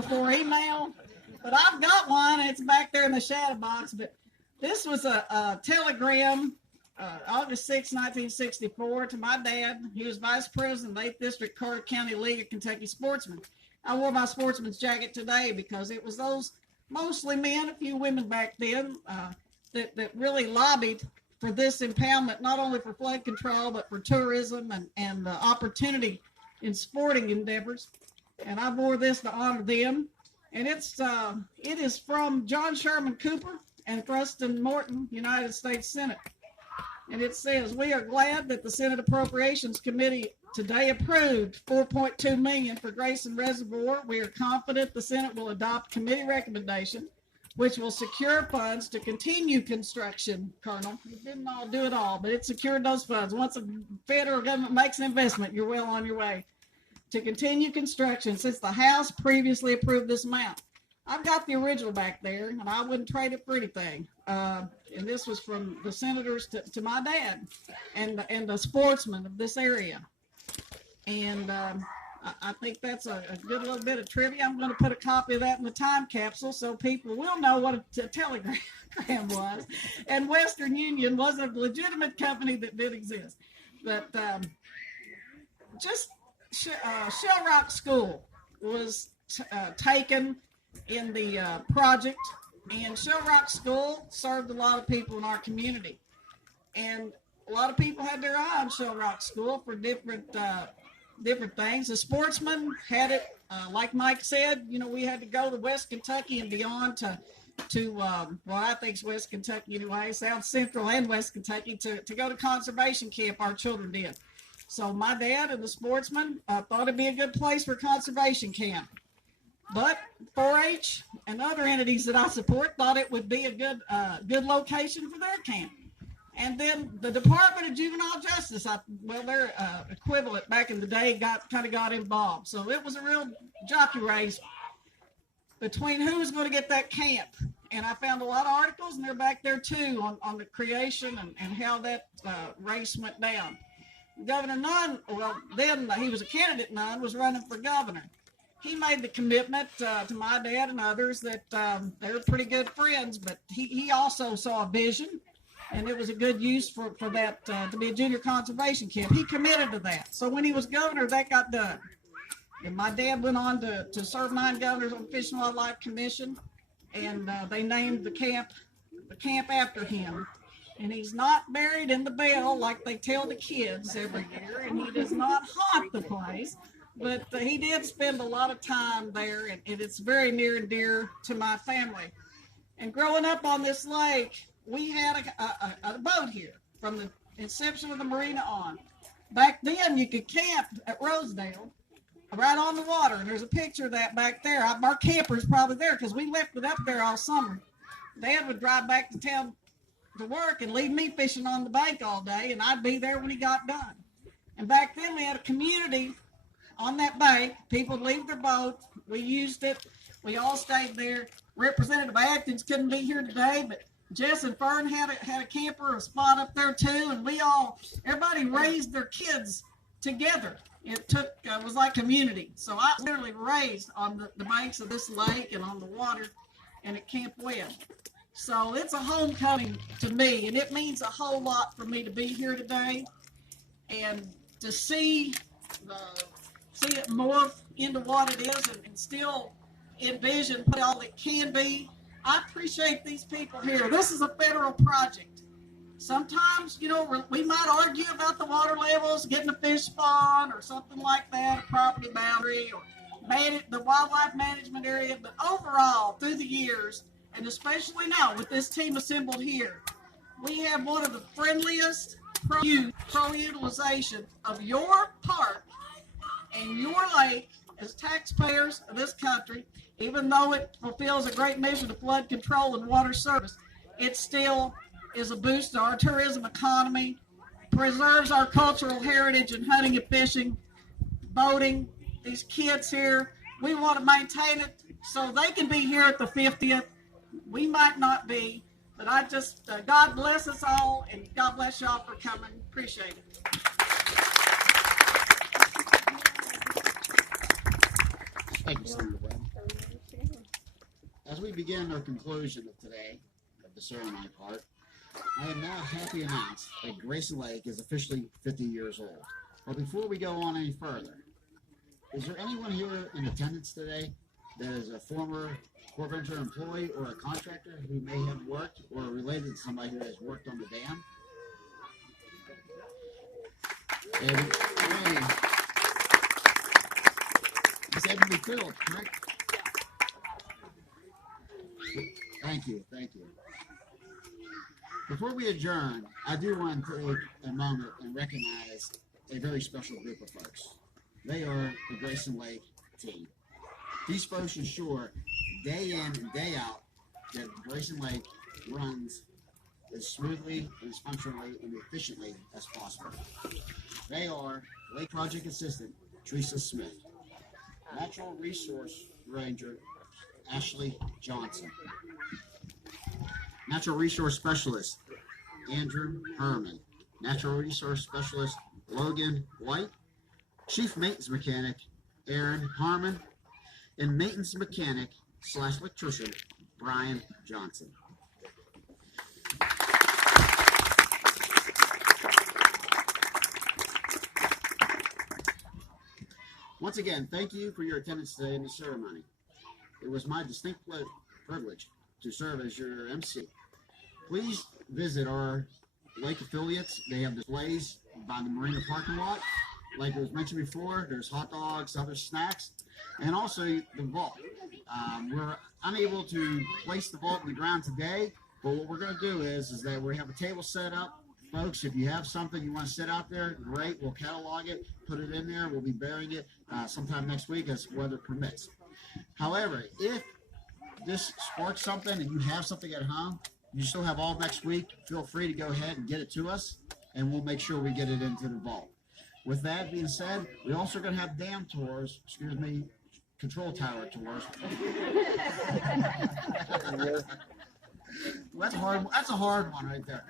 before email, but I've got one. It's back there in the shadow box. But this was a telegram, August 6, 1964, to my dad. He was vice president of the 8th District Carter County League of Kentucky Sportsmen. I wore my sportsman's jacket today because it was those mostly men, a few women back then, that really lobbied for this impoundment, not only for flood control, but for tourism and opportunity in sporting endeavors. And I wore this to honor them. And it is from John Sherman Cooper and Thruston Morton, United States Senate. And it says, "We are glad that the Senate Appropriations Committee today approved $4.2 million for Grayson Reservoir. We are confident the Senate will adopt committee recommendation, which will secure funds to continue construction." Colonel, it didn't all do it all, but it secured those funds. Once the federal government makes an investment, you're well on your way to continue construction, since the House previously approved this amount. I've got the original back there, and I wouldn't trade it for anything. And this was from the senators to my dad and the sportsmen of this area. And I think that's a good little bit of trivia. I'm going to put a copy of that in the time capsule so people will know what a telegram was. And Western Union was a legitimate company that did exist. But Shell Rock School was taken in the project, and Shell Rock School served a lot of people in our community. And a lot of people had their eye on Shell Rock School for different things. The sportsmen had it, like Mike said, we had to go to West Kentucky and beyond to well, I think it's West Kentucky anyway, South Central and West Kentucky, to go to conservation camp. Our children did. So my dad and the sportsmen thought it'd be a good place for conservation camp. But 4-H and other entities that I support thought it would be a good location for their camp. And then the Department of Juvenile Justice, their equivalent back in the day, got involved. So it was a real jockey race between who was going to get that camp. And I found a lot of articles, and they're back there too, on the creation and how that race went down. Governor Nunn, well, then he was a candidate. Nunn was running for governor. He made the commitment to my dad and others that they were pretty good friends, but he also saw a vision, and it was a good use for that to be a junior conservation camp. He committed to that. So when he was governor, that got done. And my dad went on to serve 9 governors on the Fish and Wildlife Commission, and they named the camp after him. And he's not buried in the bell like they tell the kids every year, and he does not haunt the place, but he did spend a lot of time there, and it's very near and dear to my family. And growing up on this lake, we had a boat here from the inception of the marina on. Back then, you could camp at Rosedale right on the water, and there's a picture of that back there. Our camper's probably there because we left it up there all summer. Dad would drive back to town to work and leave me fishing on the bank all day, and I'd be there when he got done. And back then we had a community on that bank. People would leave their boat. We used it. We all stayed there. Representative Atkins couldn't be here today, but Jess and Fern had a camper, a spot up there too, and everybody raised their kids together. It was like community. So I was literally raised on the banks of this lake and on the water and at Camp Webb. So it's a homecoming to me, and it means a whole lot for me to be here today and to see it morph into what it is and still envision all it can be. I appreciate these people here. This is a federal project. Sometimes, we might argue about the water levels, getting a fish spawn or something like that, a property boundary, or the wildlife management area, but overall, through the years, and especially now with this team assembled here, we have one of the friendliest pro-utilization of your park and your lake as taxpayers of this country. Even though it fulfills a great mission of flood control and water service, it still is a boost to our tourism economy, preserves our cultural heritage in hunting and fishing, boating. These kids here, we want to maintain it so they can be here at the 50th. We might not be, but I just, God bless us all, and God bless y'all for coming. Appreciate it. Thank you, Senator Webb. As we begin our conclusion of today, of the ceremony part, I am now happy to announce that Grayson Lake is officially 50 years old. But before we go on any further, is there anyone here in attendance today that is a former Corps of Engineer employee or a contractor who may have worked or related to somebody who has worked on the dam? And, hey, this had to be filled, correct? Thank you, thank you. Before we adjourn, I do want to take a moment and recognize a very special group of folks. They are the Grayson Lake team. These folks ensure day in and day out that Grayson Lake runs as smoothly and as functionally and efficiently as possible. They are Lake Project Assistant Teresa Smith, Natural Resource Ranger Ashley Johnson, Natural Resource Specialist Andrew Herman, Natural Resource Specialist Logan White, Chief Maintenance Mechanic Aaron Harmon, and Maintenance Mechanic / Electrician Brian Johnson. Once again, thank you for your attendance today in the ceremony. It was my distinct privilege to serve as your MC. Please visit our lake affiliates. They have displays by the marina parking lot. Like it was mentioned before, there's hot dogs, other snacks, and also the vault. We're unable to place the vault in the ground today, but what we're going to do is that we have a table set up. Folks, if you have something you want to sit out there, great. We'll catalog it, put it in there. We'll be burying it sometime next week as weather permits. However, if this sparks something and you have something at home, you still have all next week. Feel free to go ahead and get it to us, and we'll make sure we get it into the vault. With that being said, we're also going to have dam tours, control tower tours. That's hard. That's a hard one right there.